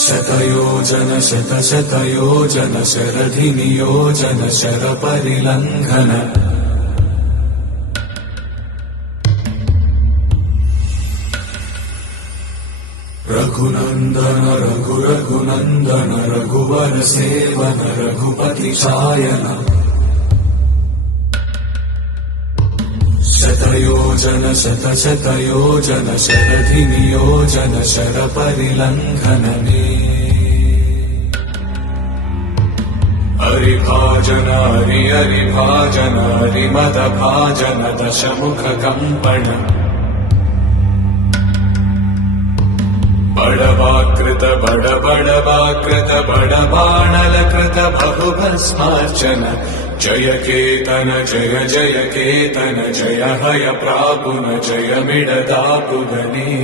शतयोजन शतशतयोजन शरधिनियोजन शरपरिलङ्घन रघुनन्दन रघुरघुनन्दन रघुवर seven Raghupati चायन शतयोजन शतशतयोजन शरधिनियोजन शरपरिलङ्घनने हरिभाजन हरिभाजन हरिमदभाजन दशमुखकम्पण बड़वाकृत बड़वाकृत बड़बाणलकृत बहुभस्मार्चन जय केतन जय जय केतन जय हय प्रापुन जय मिडदापुगने।